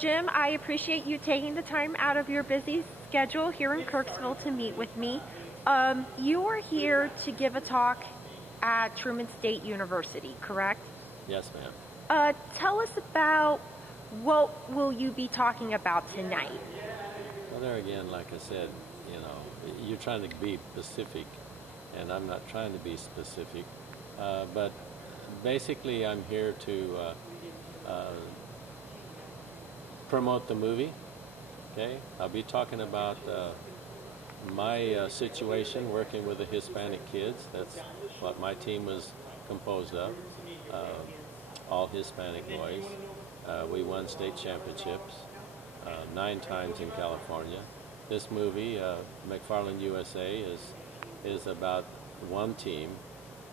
Jim, I appreciate you taking the time out of your busy schedule here in Kirksville to meet with me. You are here to give a talk at Truman State University, correct? Yes, ma'am. Tell us about what will you be talking about tonight? Well, there again, like I said, you're trying to be specific, and I'm not trying to be specific. But basically, I'm here to promote the movie. Okay, I'll be talking about my situation working with the Hispanic kids. That's what my team was composed of. All Hispanic boys. We won state championships 9 times in California. This movie, McFarland USA, is about one team,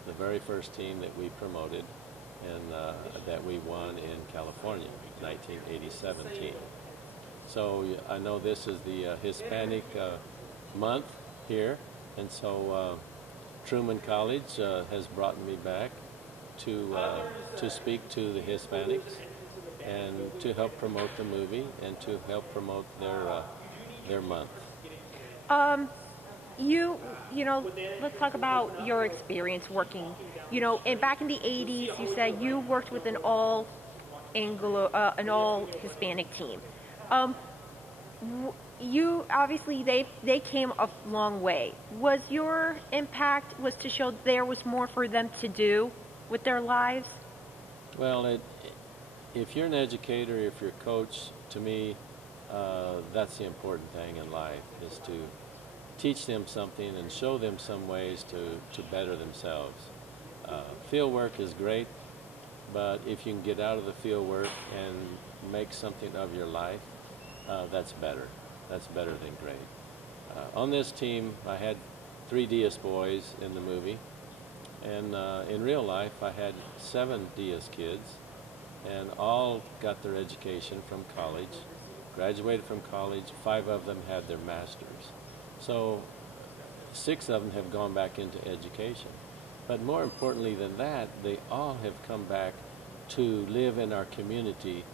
the very first team that we promoted and that we won in California, 1987 team. So I know this is the Hispanic month here, and so Truman College has brought me back to speak to the Hispanics and to help promote the movie and to help promote their month. Let's talk about your experience working. Back in the 80s, you said you worked with an all Hispanic team. You obviously they came a long way. Was your impact was to show there was more for them to do with their lives? Well, if you're an educator, if you're a coach, to me, that's the important thing in life, is to teach them something and show them some ways to better themselves. Field work is great, but if you can get out of the field work and make something of your life, that's better. That's better than great. On this team, I had 3 Diaz boys in the movie, and in real life, I had 7 Diaz kids, and all got their education from college, graduated from college. 5 of them had their masters. So 6 of them have gone back into education. But more importantly than that, they all have come back to live in our community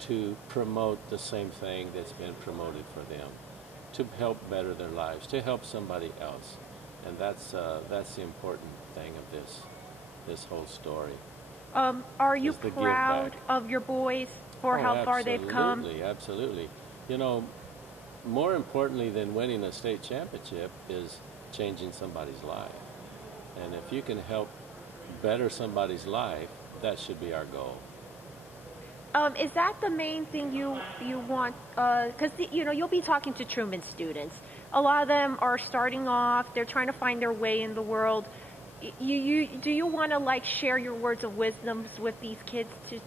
to promote the same thing that's been promoted for them, to help better their lives, to help somebody else. And that's the important thing of this whole story. Are you proud of your boys for how far they've come? Absolutely. More importantly than winning a state championship is changing somebody's life. And if you can help better somebody's life, that should be our goal. Is that the main thing you want? Because you'll be talking to Truman students. A lot of them are starting off; they're trying to find their way in the world. Do you want to share your words of wisdom with these kids to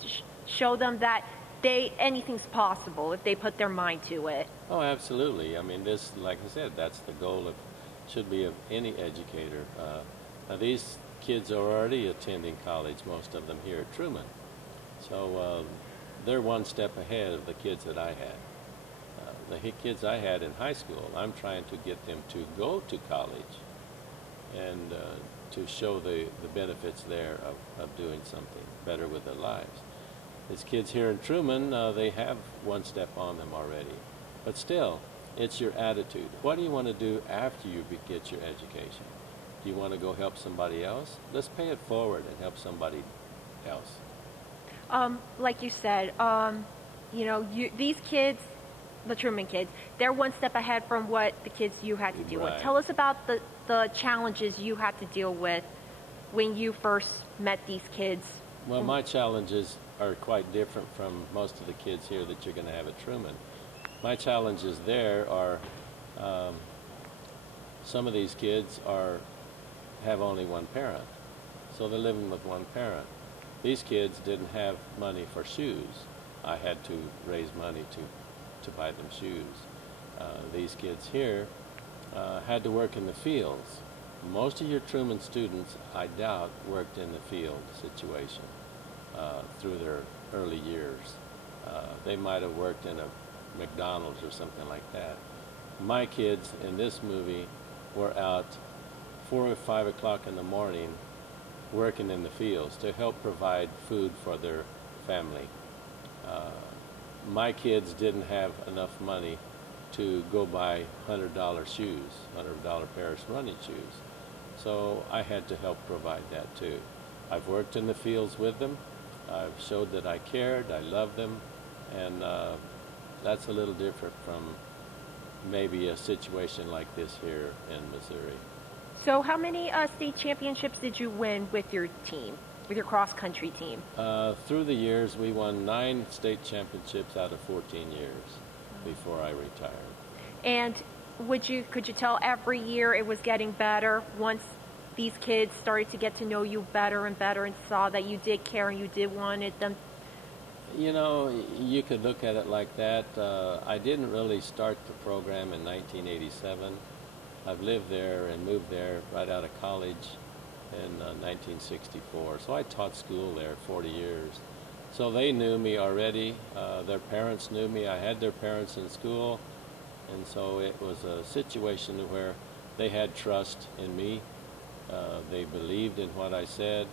show them that anything's possible if they put their mind to it? Oh, absolutely. I mean, this, like I said, that's the goal should be of any educator. Now these kids are already attending college, most of them here at Truman. So they're one step ahead of the kids that I had. The kids I had in high school, I'm trying to get them to go to college and to show the benefits there of doing something better with their lives. These kids here in Truman, they have one step on them already. But still, it's your attitude. What do you want to do after you get your education? Do you want to go help somebody else? Let's pay it forward and help somebody else. Like you said, these kids, the Truman kids, they're one step ahead from what the kids you had to deal with. Tell us about the challenges you had to deal with when you first met these kids. Well, my challenges are quite different from most of the kids here that you're going to have at Truman. My challenges there are some of these kids have only one parent, so they're living with one parent. These kids didn't have money for shoes. I had to raise money to buy them shoes. These kids here had to work in the fields. Most of your Truman students, I doubt, worked in the field situation through their early years. They might have worked in a McDonald's or something like that. My kids in this movie were out 4 or 5 o'clock in the morning working in the fields to help provide food for their family. my kids didn't have enough money to go buy $100 shoes, $100 pair of running shoes. So I had to help provide that too. I've worked in the fields with them. I've showed that I cared, I loved them, and that's a little different from maybe a situation like this here in Missouri. So how many state championships did you win with your team, with your cross-country team? Through the years, we won 9 state championships out of 14 years before I retired. And could you tell every year it was getting better once these kids started to get to know you better and better and saw that you did care and you did wanted them? You know, you could look at it like that. I didn't really start the program in 1987. I've lived there and moved there right out of college in 1964. So I taught school there 40 years. So they knew me already. Their parents knew me. I had their parents in school. And so it was a situation where they had trust in me. They believed in what I said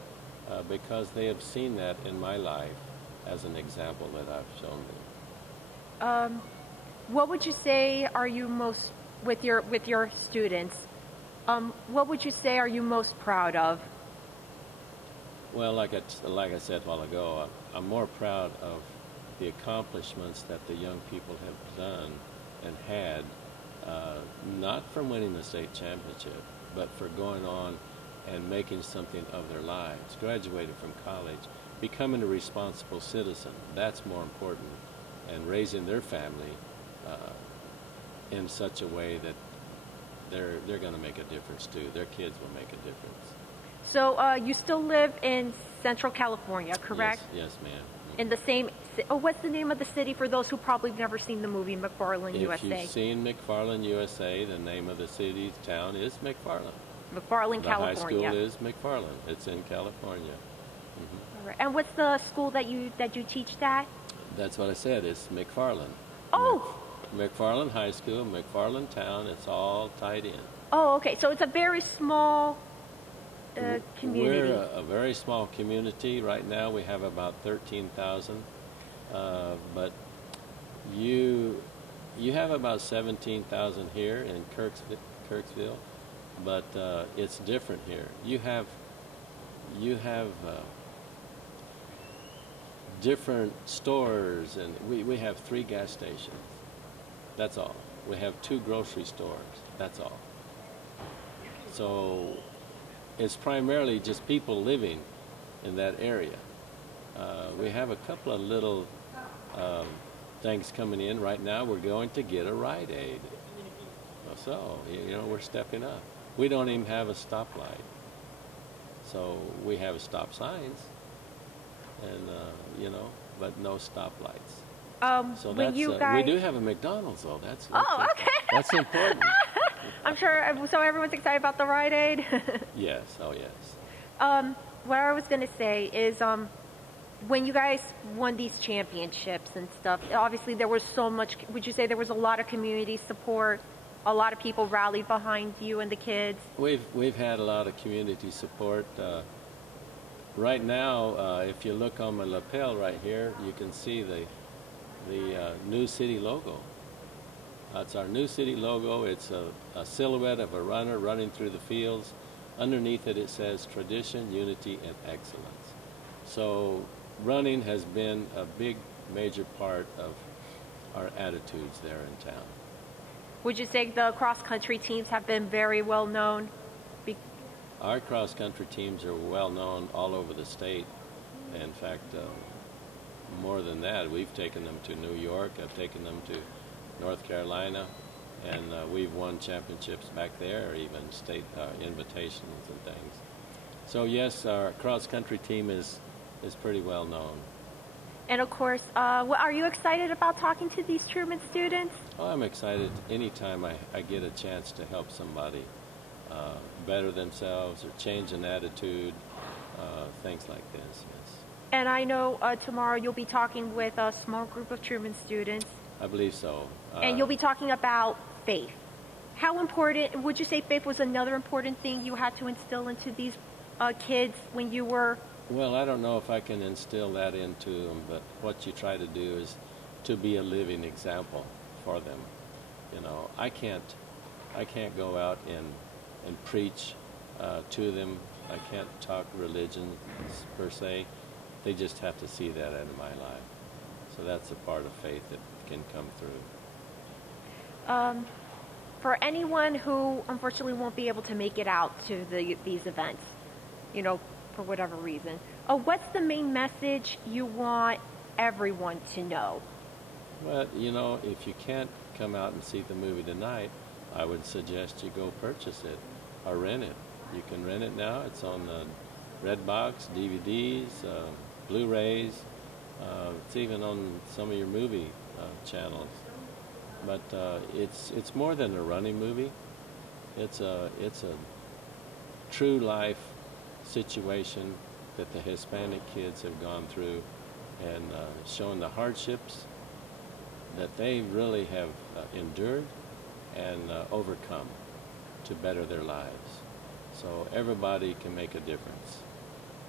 because they have seen that in my life as an example that I've shown them. What would you say are you most, with your students, what would you say are you most proud of? Well, like I said a while ago, I'm more proud of the accomplishments that the young people have done and had, not from winning the state championship, but for going on and making something of their lives, graduating from college, becoming a responsible citizen. That's more important, and raising their family in such a way that they're going to make a difference too. Their kids will make a difference. So you still live in Central California, correct? Yes, ma'am. In the same, what's the name of the city for those who probably have never seen the movie McFarland, USA? If you've seen McFarland, USA, the name of the city's town is McFarland. McFarland, California. The high school is McFarland. It's in California. All right. And what's the school that you teach at? That's what I said. It's McFarland. Oh! McFarland High School, McFarland Town. It's all tied in. Oh, okay. So it's a very small community. We're a very small community. Right now we have about 13,000. But you have about 17,000 here in Kirksville. But it's different here. You have different stores, and we have 3 gas stations. That's all. We have 2 grocery stores. That's all. So it's primarily just people living in that area. We have a couple of little things coming in. Right now we're going to get a Rite Aid. So, you know, we're stepping up. We don't even have a stoplight. So we have stop signs, and, you know, but no stoplights. So when you guys... we do have a McDonald's, though. That's okay. That's important. I'm sure, so everyone's excited about the Rite Aid? Yes, oh yes. What I was going to say is, when you guys won these championships and stuff, obviously there was so much, would you say there was a lot of community support? A lot of people rallied behind you and the kids? We've had a lot of community support. Right now, if you look on my lapel right here, you can see the New City logo. That's our New City logo. It's a silhouette of a runner running through the fields. Underneath it, it says tradition, unity, and excellence. So running has been a big, major part of our attitudes there in town. Would you say the cross-country teams have been very well known? Our cross-country teams are well known all over the state. In fact, more than that, we've taken them to New York. I've taken them to North Carolina, and we've won championships back there, or even state invitations and things. So yes, our cross-country team is pretty well known. And of course, are you excited about talking to these Truman students? Oh, I'm excited anytime I get a chance to help somebody better themselves or change an attitude, things like this, yes. And I know tomorrow you'll be talking with a small group of Truman students. I believe so. And you'll be talking about faith. How important, would you say faith was another important thing you had to instill into these kids when you were... Well, I don't know if I can instill that into them, but what you try to do is to be a living example for them. You know, I can't go out and preach to them. I can't talk religion per se. They just have to see that in my life. So that's a part of faith that can come through. For anyone who unfortunately won't be able to make it out to these events, you know, for whatever reason, what's the main message you want everyone to know? Well, you know, if you can't come out and see the movie tonight, I would suggest you go purchase it or rent it. You can rent it now. It's on the Redbox, DVDs, Blu-rays. It's even on some of your movie channels. But it's more than a running movie. It's a true life situation that the Hispanic kids have gone through, and showing the hardships that they really have endured and overcome to better their lives. So everybody can make a difference.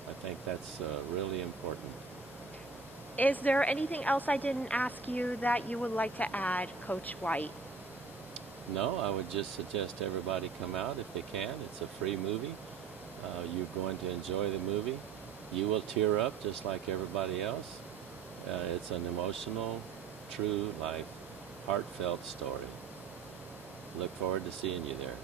I think that's really important. Is there anything else I didn't ask you that you would like to add, Coach White? No, I would just suggest everybody come out if they can. It's a free movie. You're going to enjoy the movie. You will tear up just like everybody else. It's an emotional, true life, heartfelt story. Look forward to seeing you there.